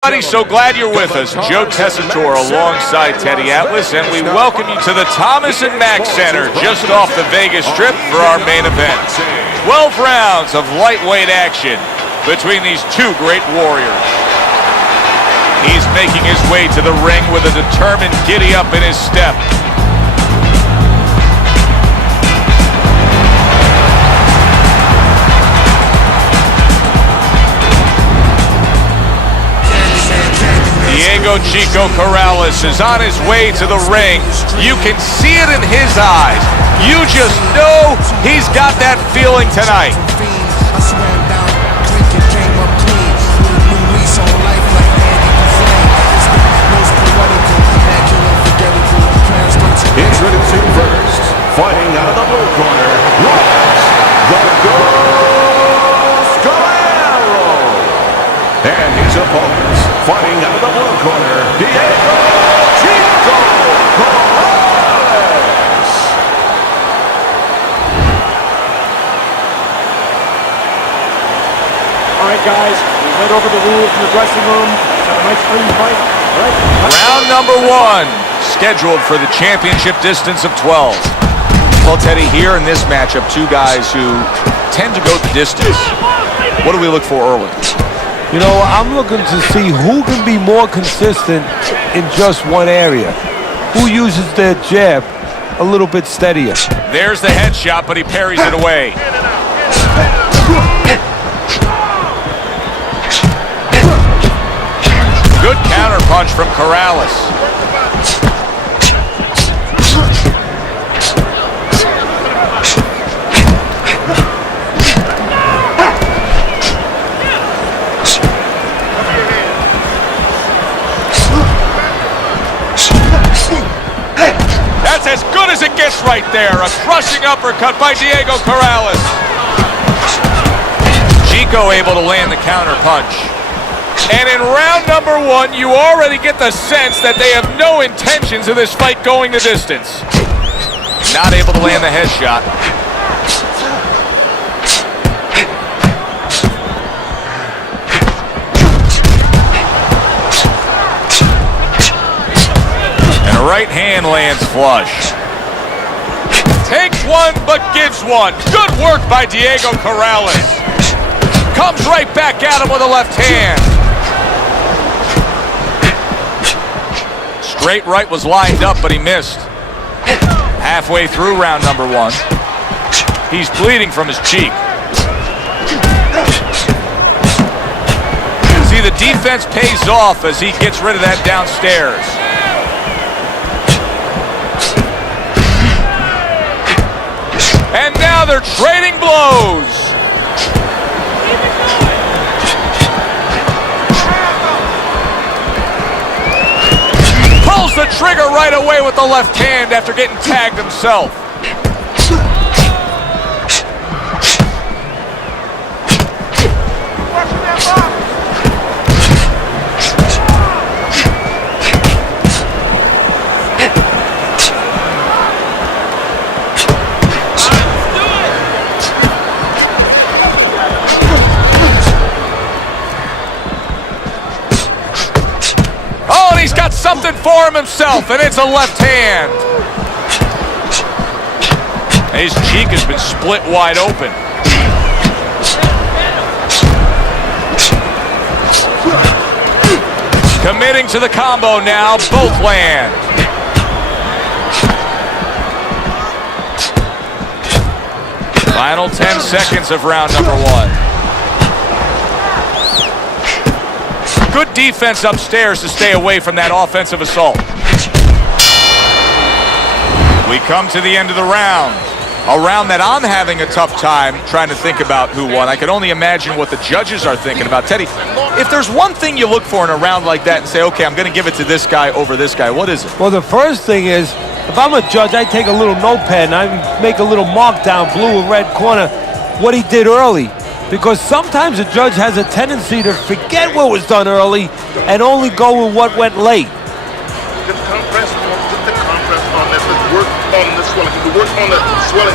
Buddy, so glad you're with us. Joe Tessitore alongside Teddy Atlas, and we welcome you to the Thomas & Mack Center just off the Vegas Strip for our main event. 12 rounds of lightweight action between these two great warriors. He's making his way to the ring with a determined giddy-up in his step. Chico Corrales is on his way to the ring. You can see it in his eyes. You just know he's got that feeling tonight. Introducing first, fighting out of the blue corner, the Guerrero. And his opponents, fighting out of the blue corner, Chico Corrales. All right, guys, we went over the rules in the dressing room. A nice clean fight. All right. Round number one, scheduled for the championship distance of 12. Well, Teddy, here in this matchup, two guys who tend to go the distance. What do we look for early? You know, I'm looking to see who can be more consistent in just one area. Who uses their jab a little bit steadier. There's the headshot, but he parries it away. Good counterpunch from Corrales. That's as good as it gets right there. A crushing uppercut by Diego Corrales. Chico able to land the counter punch. And in round number one, you already get the sense that they have no intentions of this fight going the distance. Not able to land the headshot. And a right hand lands flush. Takes one, but gives one. Good work by Diego Corrales. Comes right back at him with a left hand. Straight right was lined up, but he missed. Halfway through round number one. He's bleeding from his cheek. See, the defense pays off as he gets rid of that downstairs. And now they're trading blows. Pulls the trigger right away with the left hand after getting tagged himself. He's got something for him himself, and it's a left hand. His cheek has been split wide open. Committing to the combo now, both land. Final 10 seconds of round number one. Good defense upstairs to stay away from that offensive assault. We come to the end of the round. A round that I'm having a tough time trying to think about who won. I can only imagine what the judges are thinking about. Teddy, if there's one thing you look for in a round like that and say, okay, I'm going to give it to this guy over this guy, what is it? Well, the first thing is, if I'm a judge, I take a little notepad and I make a little mark down blue or red corner what he did early. Because sometimes a judge has a tendency to forget what was done early and only go with what went late. Get the compress on that. Let's work on the swelling. You can work on the swelling.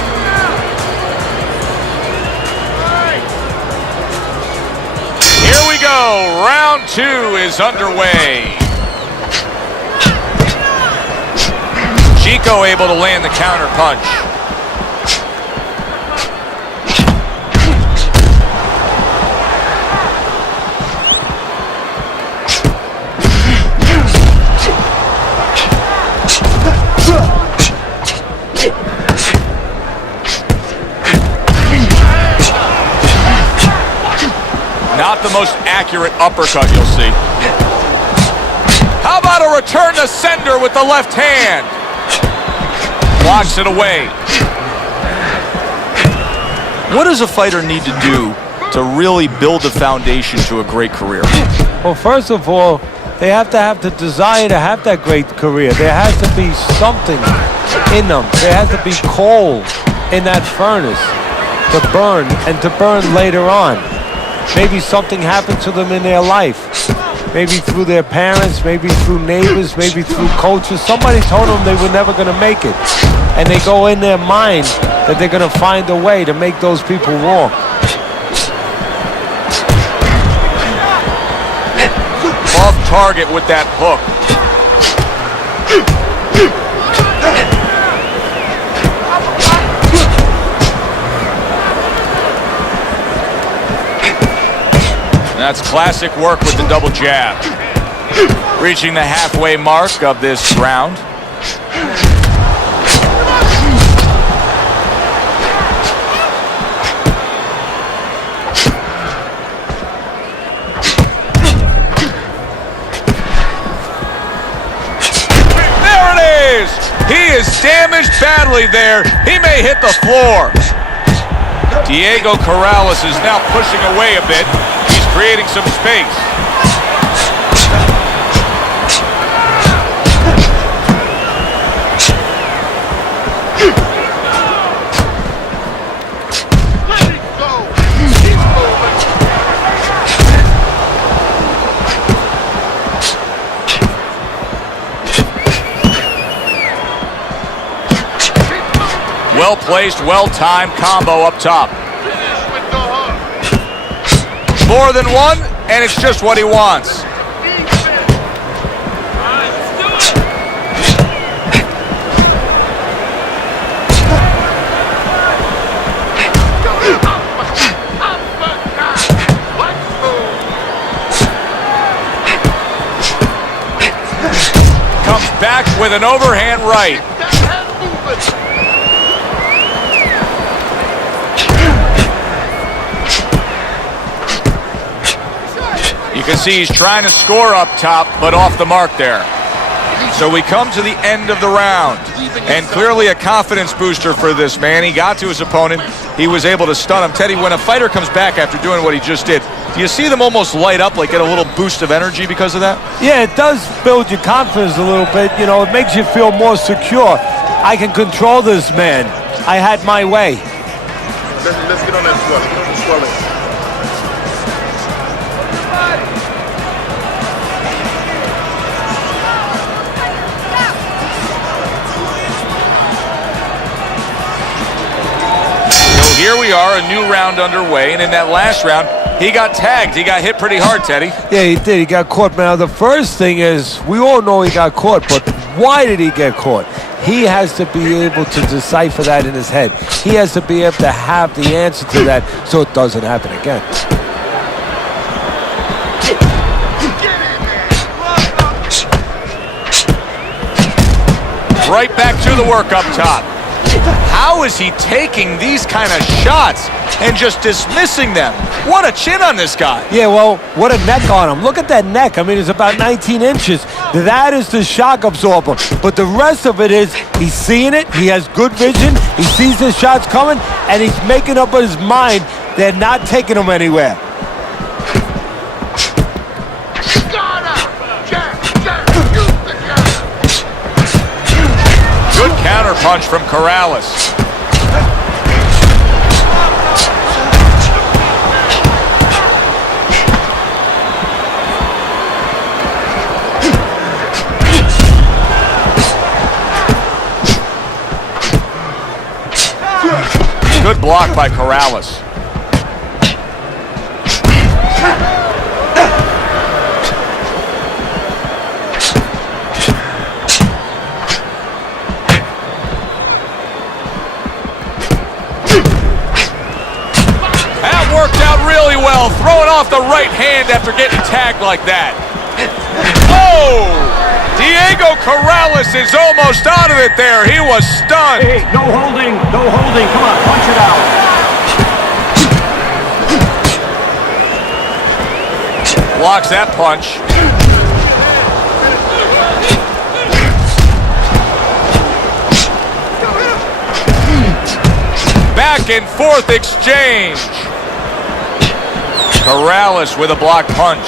Here we go. Round 2 is underway. Chico able to land the counter punch. Not the most accurate uppercut you'll see. How about a return to sender with the left hand? Blocks it away. What does a fighter need to do to really build the foundation to a great career? Well, first of all, they have to have the desire to have that great career. There has to be something in them. There has to be coal in that furnace to burn, and to burn later on. Maybe something happened to them in their life. Maybe through their parents, maybe through neighbors, maybe through coaches. Somebody told them they were never going to make it. And they go in their mind that they're going to find a way to make those people walk. Off target with that hook. That's classic work with the double jab. Reaching the halfway mark of this round. There it is! He is damaged badly there. He may hit the floor. Diego Corrales is now pushing away a bit. Creating some space. Well placed, well timed combo up top. More than one, and it's just what he wants. Comes back with an overhand right. You can see he's trying to score up top, but off the mark there. So we come to the end of the round, and clearly a confidence booster for this man. He got to his opponent. He was able to stun him. Teddy, when a fighter comes back after doing what he just did, do you see them almost light up, like get a little boost of energy because of that? Yeah, it does build your confidence a little bit. You know, it makes you feel more secure. I can control this man. I had my way. Let's get on that swelling. Get on the swelling. Here we are, a new round underway, and in that last round, he got tagged. He got hit pretty hard, Teddy. Yeah, he did. He got caught. Now, the first thing is, we all know he got caught, but why did he get caught? He has to be able to decipher that in his head. He has to be able to have the answer to that so it doesn't happen again. Right back to the work up top. How is he taking these kind of shots and just dismissing them? What a chin on this guy. Yeah, well, what a neck on him. Look at that neck. I mean, it's about 19 inches. That is the shock absorber. But the rest of it is he's seeing it. He has good vision. He sees the shots coming, and he's making up his mind they're not taking him anywhere. Good counter punch from Corrales. Good block by Corrales. off the right hand after getting tagged like that. Oh! Diego Corrales is almost out of it there. He was stunned. Hey, no holding, no holding. Come on, punch it out. Blocks that punch. Back and forth exchange. Corrales with a block punch.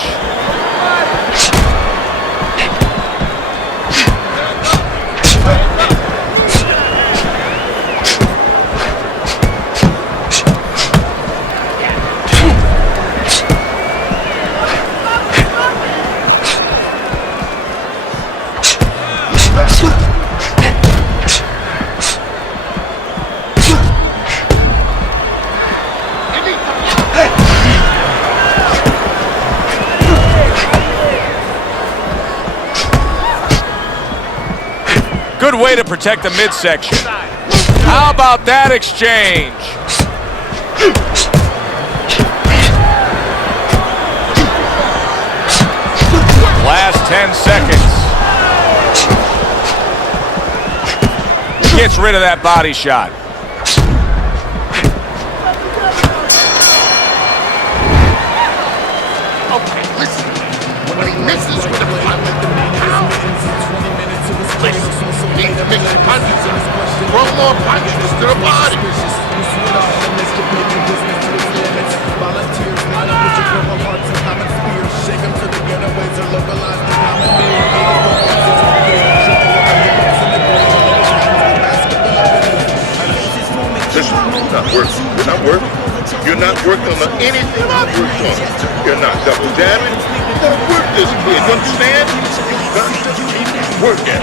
Good way to protect the midsection. How about that exchange? Last 10 seconds. Gets rid of that body shot. Okay, listen. When he misses with a need to mix your punches. Throw more punches to the body. Listen, you're not working. You're not working. You're not working on anything I've worked on. You're not double jabbing. You gotta work this kid. You understand? You got to keep working.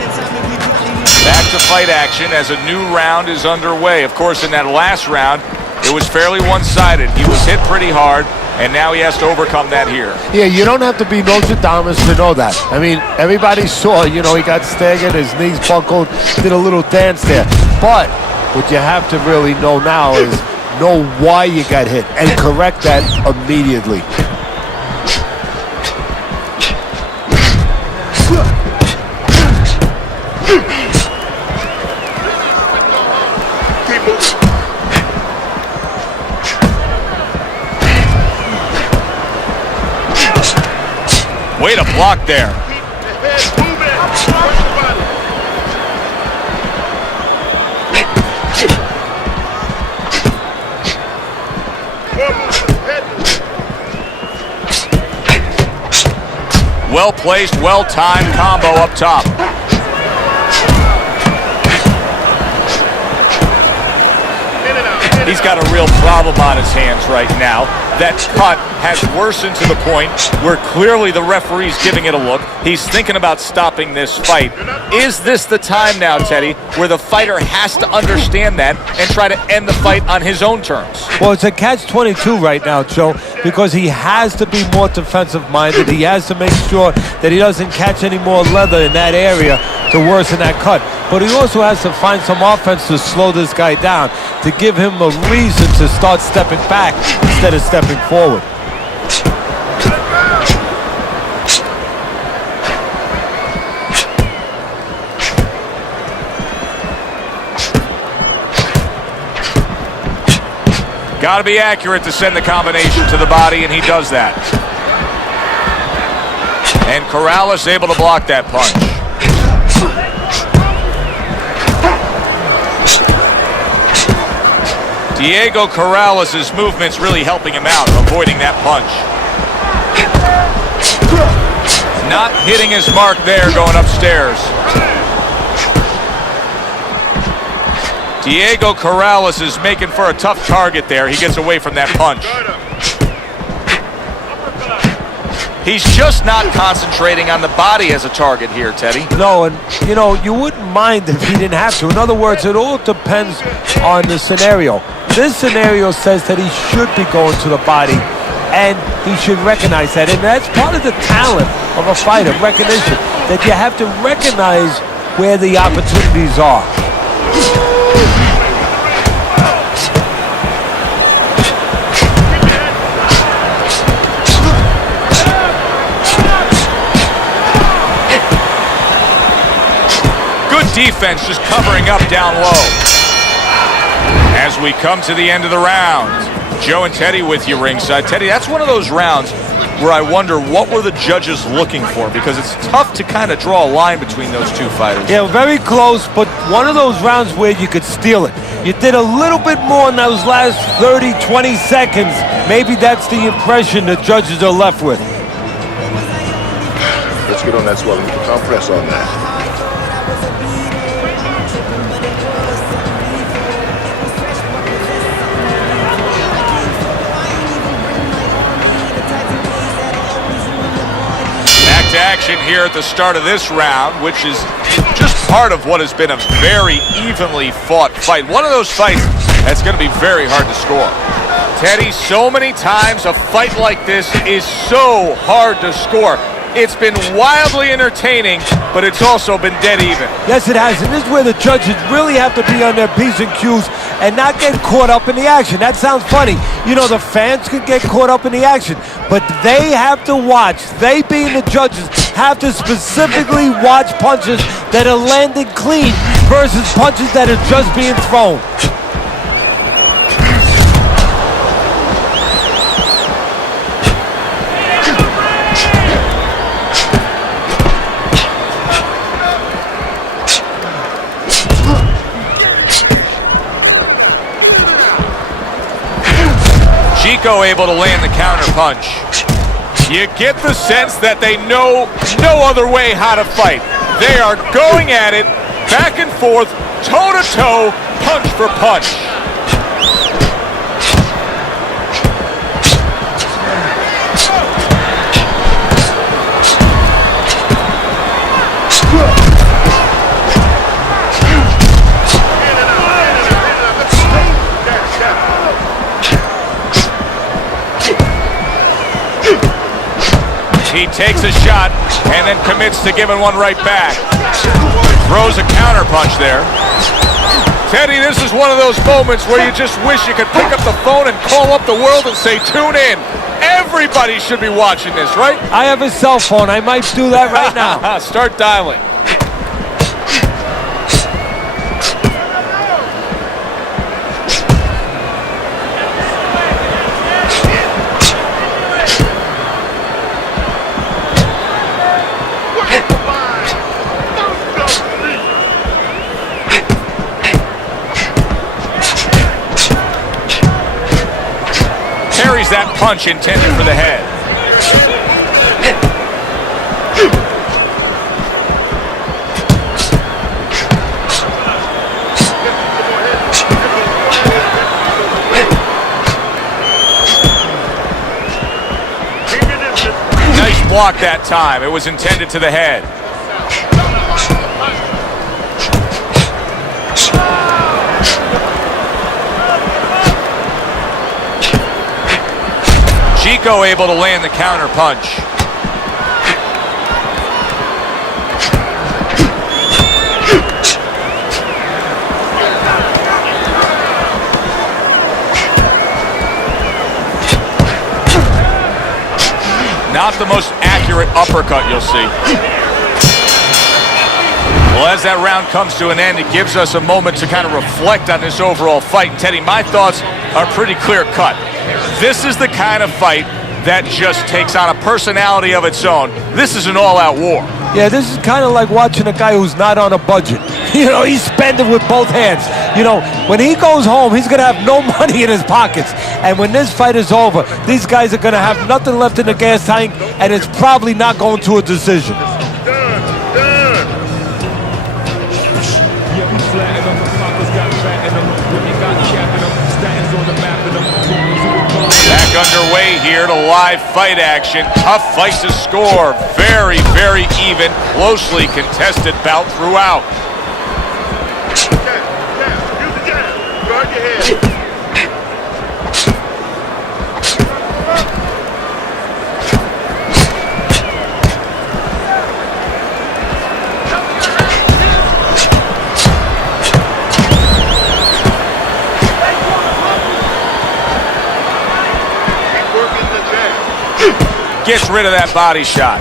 Back to fight action as a new round is underway. Of course, in that last round, it was fairly one-sided. He was hit pretty hard, and now he has to overcome that here. Yeah, you don't have to be Nostradamus to know that. I mean, everybody saw, he got staggered, his knees buckled, did a little dance there. But what you have to really know now is know why you got hit and correct that immediately. Way to block there. Well-placed, well-timed combo up top. He's got a real problem on his hands right now. That cut has worsened to the point where clearly the referee's giving it a look. He's thinking about stopping this fight. Is this the time now, Teddy, where the fighter has to understand that and try to end the fight on his own terms? Well, it's a catch-22 right now, Joe, because he has to be more defensive-minded. He has to make sure that he doesn't catch any more leather in that area to worsen that cut. But he also has to find some offense to slow this guy down, to give him a reason to start stepping back instead of stepping forward. Got to be accurate to send the combination to the body, and he does that. And Corrales able to block that punch. Diego Corrales' movement's really helping him out, avoiding that punch. Not hitting his mark there, going upstairs. Diego Corrales is making for a tough target there. He gets away from that punch. He's just not concentrating on the body as a target here, Teddy. No, and you wouldn't mind if he didn't have to. In other words, it all depends on the scenario. This scenario says that he should be going to the body, and he should recognize that. And that's part of the talent of a fighter, recognition, that you have to recognize where the opportunities are. defense just covering up down low. As we come to the end of the round, Joe and Teddy with you ringside. Teddy, that's one of those rounds where I wonder what were the judges looking for, because it's tough to kind of draw a line between those two fighters. Yeah, very close, but one of those rounds where you could steal it. You did a little bit more in those last 30, 20 seconds. Maybe that's the impression the judges are left with. Let's get on that swelling. Compress on that. To action here at the start of this round, which is just part of what has been a very evenly fought fight. One of those fights that's going to be very hard to score. Teddy, so many times a fight like this is so hard to score. It's been wildly entertaining, but it's also been dead even. Yes, it has, and this is where the judges really have to be on their P's and Q's and not get caught up in the action. That sounds funny. You know, the fans could get caught up in the action, but they have to watch. They, being the judges, have to specifically watch punches that are landed clean versus punches that are just being thrown. Chico able to land the counter punch. You get the sense that they know no other way how to fight. They are going at it, back and forth, toe-to-toe, punch for punch. He takes a shot and then commits to giving one right back. Throws a counter punch there. Teddy, this is one of those moments where you just wish you could pick up the phone and call up the world and say, tune in. Everybody should be watching this, right? I have a cell phone. I might do that right now. Start dialing. That punch intended for the head. Nice block that time. It was intended to the head. Chico able to land the counter punch. Not the most accurate uppercut you'll see. Well, as that round comes to an end, it gives us a moment to kind of reflect on this overall fight. And Teddy, my thoughts are pretty clear cut. This is the kind of fight that just takes on a personality of its own. This is an all-out war. Yeah, this is kind of like watching a guy who's not on a budget. You know, he's spending with both hands. You know, when he goes home, he's going to have no money in his pockets. And when this fight is over, these guys are going to have nothing left in the gas tank, and it's probably not going to a decision. Back underway here to live fight action. Tough fight to score. Very, very even, closely contested bout throughout. Guard your head. Gets rid of that body shot.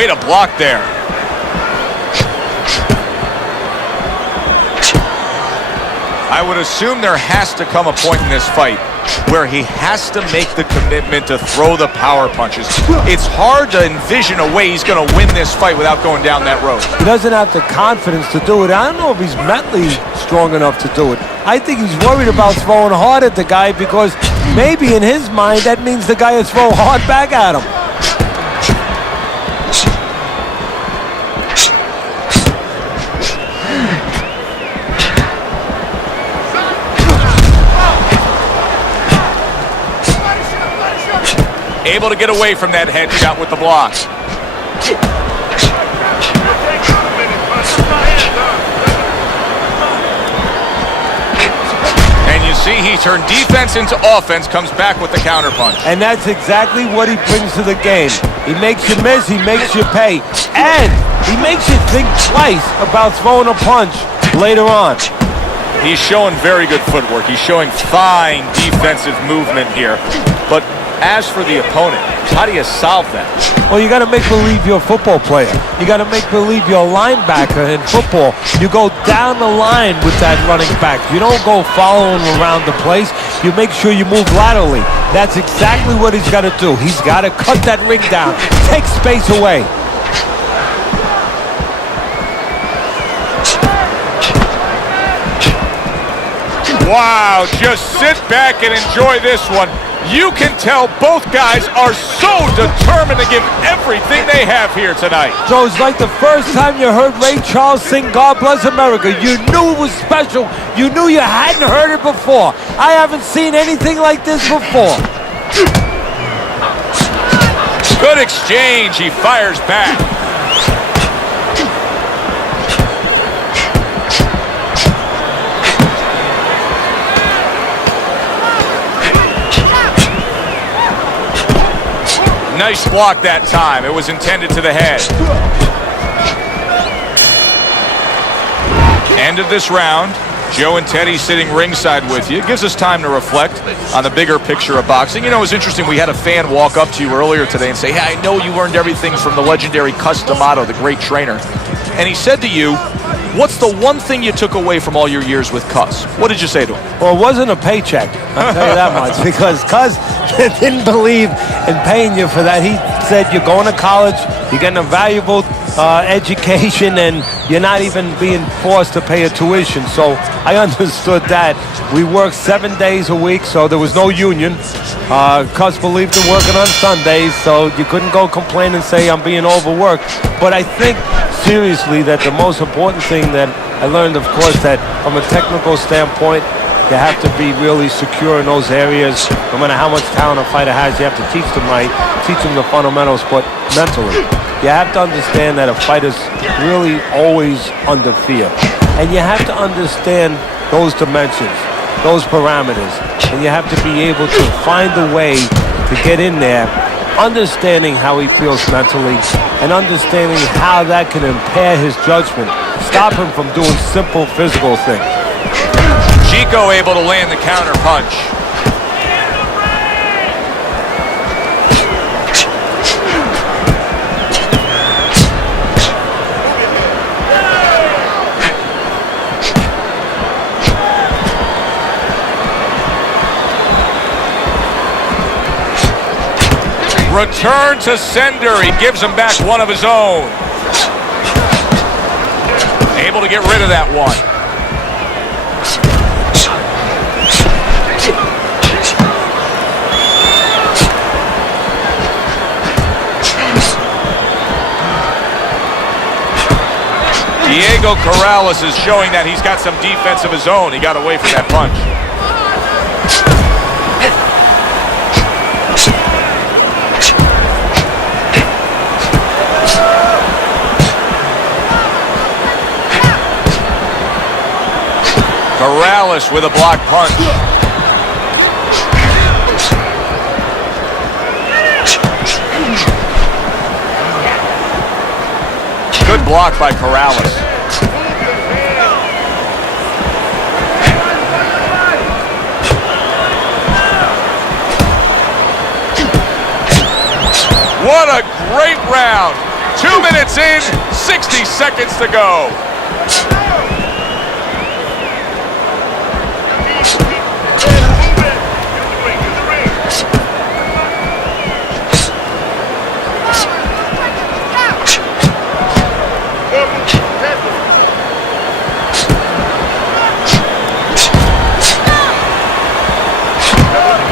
Way to block there. I would assume there has to come a point in this fight where he has to make the commitment to throw the power punches. It's hard to envision a way he's going to win this fight without going down that road. He doesn't have the confidence to do it. I don't know if he's mentally strong enough to do it. I think he's worried about throwing hard at the guy because maybe in his mind that means the guy will throw hard back at him. Able to get away from that headshot with the blocks. And you see he turned defense into offense, comes back with the counterpunch. And that's exactly what he brings to the game. He makes you miss, he makes you pay, and he makes you think twice about throwing a punch later on. He's showing very good footwork. He's showing fine defensive movement here. But as for the opponent, how do you solve that? Well, you got to make believe you're a football player. You got to make believe you're a linebacker in football. You go down the line with that running back. You don't go following around the place. You make sure you move laterally. That's exactly what he's got to do. He's got to cut that ring down, take space away. Wow, just sit back and enjoy this one. You can tell both guys are so determined to give everything they have here tonight. So it's like the first time you heard Ray Charles sing God Bless America. You knew it was special. You knew you hadn't heard it before. I haven't seen anything like this before. Good exchange. He fires back. Nice block that time. It was intended to the head. End of this round. Joe and Teddy sitting ringside with you. It gives us time to reflect on the bigger picture of boxing. You know, it was interesting. We had a fan walk up to you earlier today and say, hey, I know you learned everything from the legendary Cus D'Amato, the great trainer. And he said to you, what's the one thing you took away from all your years with Cus? What did you say to him? Well, it wasn't a paycheck, I'll tell you that much, because Cus didn't believe in paying you for that. He said you're going to college, you're getting a valuable education, and you're not even being forced to pay a tuition. So I understood that. We worked 7 days a week, so there was no union. Cus believed in working on Sundays, so you couldn't go complain and say I'm being overworked. But I think seriously that the most important thing that I learned, of course, that from a technical standpoint, you have to be really secure in those areas. No matter how much talent a fighter has, you have to teach them right, teach them the fundamentals, but mentally. You have to understand that a fighter's really always under fear. And you have to understand those dimensions, those parameters. And you have to be able to find a way to get in there, understanding how he feels mentally, and understanding how that can impair his judgment, stop him from doing simple physical things. Chico able to land the counter punch. Return to sender. He gives him back one of his own. Able to get rid of that one. Diego Corrales is showing that he's got some defense of his own. He got away from that punch. Corrales with a block punch. Good block by Corrales. What a great round. 2 minutes in, 60 seconds to go.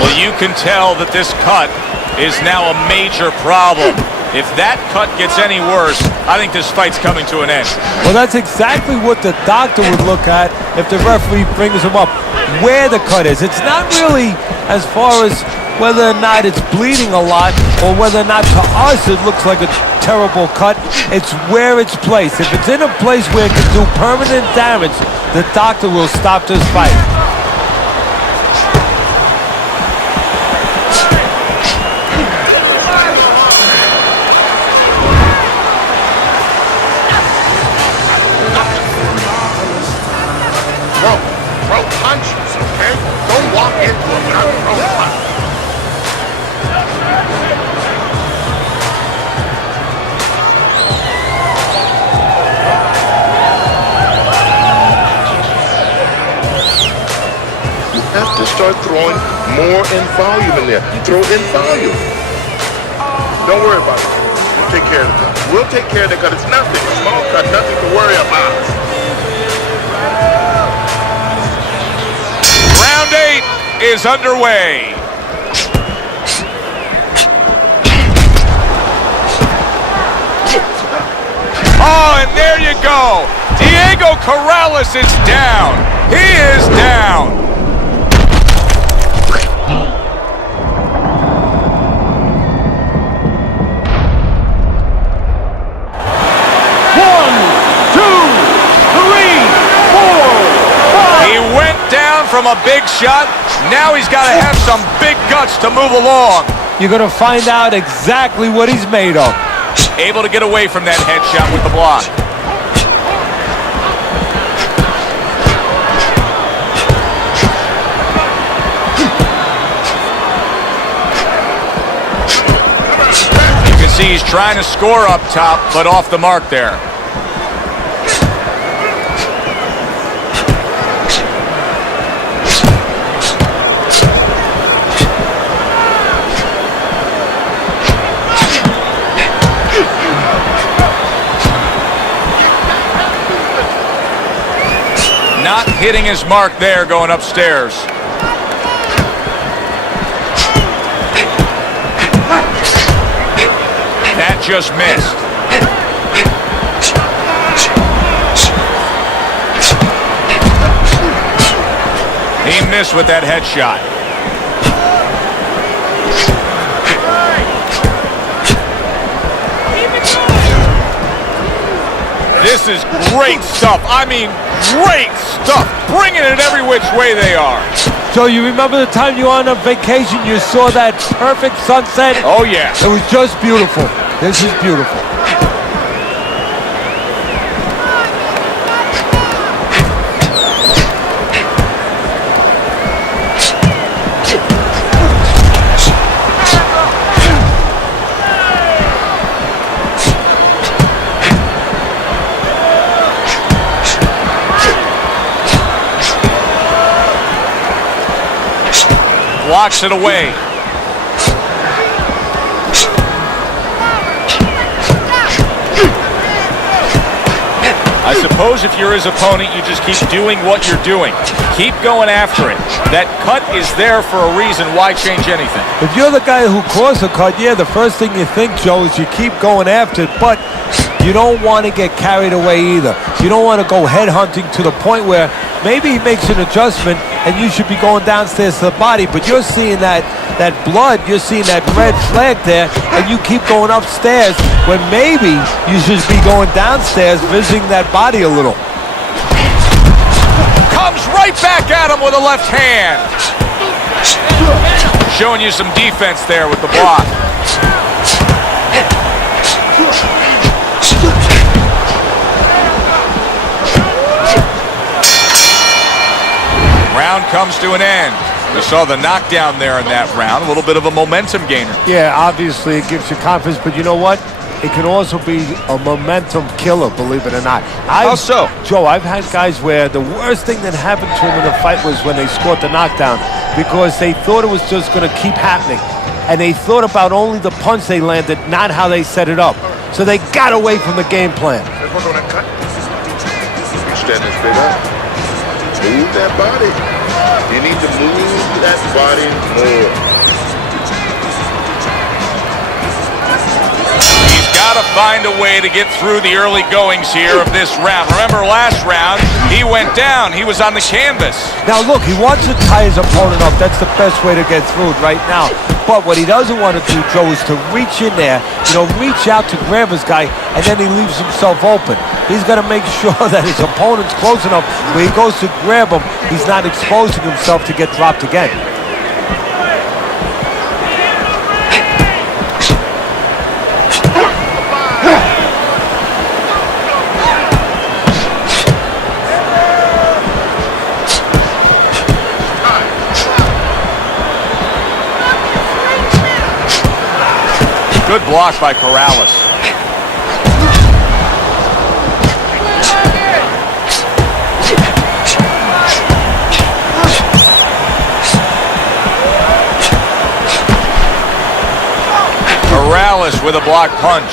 Well, you can tell that this cut is now a major problem. If that cut gets any worse, I think this fight's coming to an end. Well, that's exactly what the doctor would look at if the referee brings him up, where the cut is. It's not really as far as whether or not it's bleeding a lot or whether or not to us it looks like a terrible cut. It's where it's placed. If it's in a place where it can do permanent damage, the doctor will stop this fight. Throw punches, okay? Don't walk into it without throwing punches. You have to start throwing more in volume in there. Throw in volume. Don't worry about it. We'll take care of the cut. We'll take care of the cut. It's nothing. A small cut, nothing to worry about. Round 8 is underway. Oh, and there you go. Diego Corrales is down. He is down. From a big shot, now he's got to have some big guts to move along. You're going to find out exactly what he's made of. Able to get away from that headshot with the block. You can see he's trying to score up top, but off the mark there. Not hitting his mark there, going upstairs. That just missed. He missed with that headshot. This is great stuff. I mean, great stuff. Bringing it every which way they are. So you remember the time you were on a vacation, you saw that perfect sunset? Oh, yeah. It was just beautiful. This is beautiful. Blocks it away. I suppose if you're his opponent, you just keep doing what you're doing. Keep going after it. That cut is there for a reason. Why change anything? If you're the guy who caused the cut, yeah, the first thing you think, Joe, is you keep going after it, but you don't want to get carried away either. You don't want to go headhunting to the point where maybe he makes an adjustment and you should be going downstairs to the body, but you're seeing that blood, you're seeing that red flag there, and you keep going upstairs when maybe you should be going downstairs visiting that body a little. Comes right back at him with a left hand. Showing you some defense there with the block. Round comes to an end. We saw the knockdown there in that round. A little bit of a momentum gainer. Yeah, obviously it gives you confidence, but you know what? it can also be a momentum killer, believe it or not. How so? Joe, I've had guys where the worst thing that happened to them in the fight was when they scored the knockdown because they thought it was just going to keep happening. And they thought about only the punch they landed, not how they set it up. So they got away from the game plan. Let's work on that cut. You're standing straight up. Move that body. You need to move that body more. He's got to find a way to get through the early goings here of this round. Remember last round, he went down. He was on the canvas. Now look, he wants to tie his opponent up. That's the best way to get through it right now. But what he doesn't want to do, Joe, is to reach in there, reach out to grab his guy, and then he leaves himself open. He's got to make sure that his opponent's close enough where he goes to grab him, he's not exposing himself to get dropped again. Good block by Corrales. Corrales with a block punch.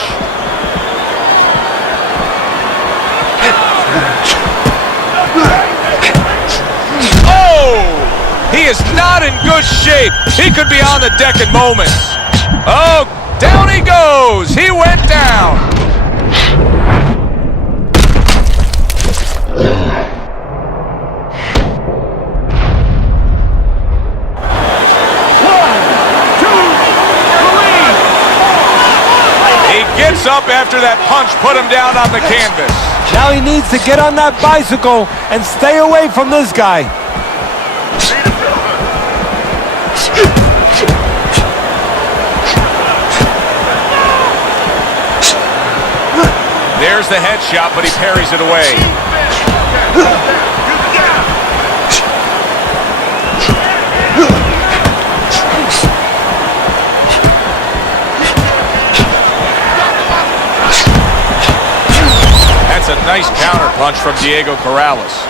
Oh! He is not in good shape. He could be on the deck in moments. Oh! Down he goes! He went down! He gets up after that punch put him down on the canvas. Now he needs to get on that bicycle and stay away from this guy. There's the headshot, but he parries it away. That's a nice counter punch from Diego Corrales.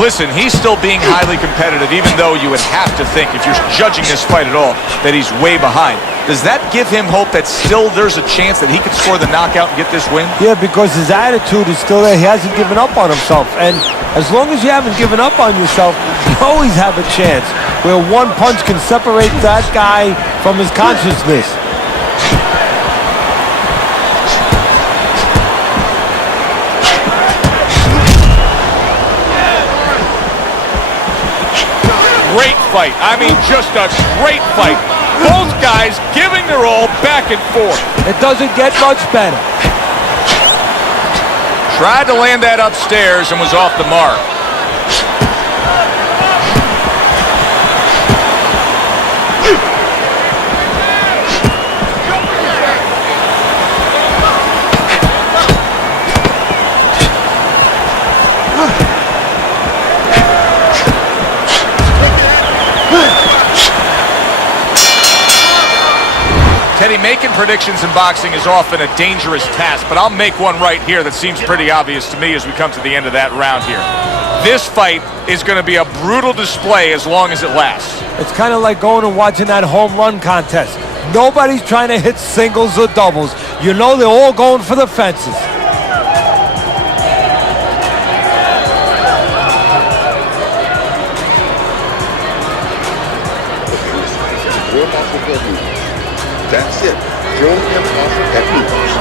Listen, he's still being highly competitive, even though you would have to think, if you're judging this fight at all, that he's way behind. Does that give him hope that still there's a chance that he could score the knockout and get this win? Yeah, because his attitude is still there. He hasn't given up on himself. And as long as you haven't given up on yourself, you always have a chance where one punch can separate that guy from his consciousness. Great fight. I mean, just a great fight. Both guys giving their all back and forth. It doesn't get much better. Tried to land that upstairs and was off the mark. Teddy, making predictions in boxing is often a dangerous task, but I'll make one right here that seems pretty obvious to me as we come to the end of that round here. This fight is going to be a brutal display as long as it lasts. It's kind of like going and watching that home run contest. Nobody's trying to hit singles or doubles. You know they're all going for the fences. That's it. Throw him off at moves.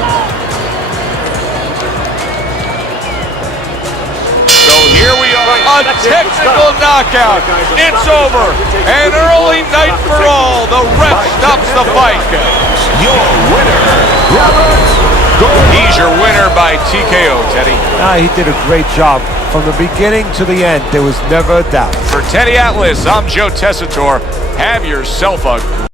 So here we are, a technical knockout. It's over. An early night for all. The ref stops the fight. Your winner, Robert. He's your winner by TKO, Teddy. He did a great job. From the beginning to the end, there was never a doubt. For Teddy Atlas, I'm Joe Tessitore. Have yourself a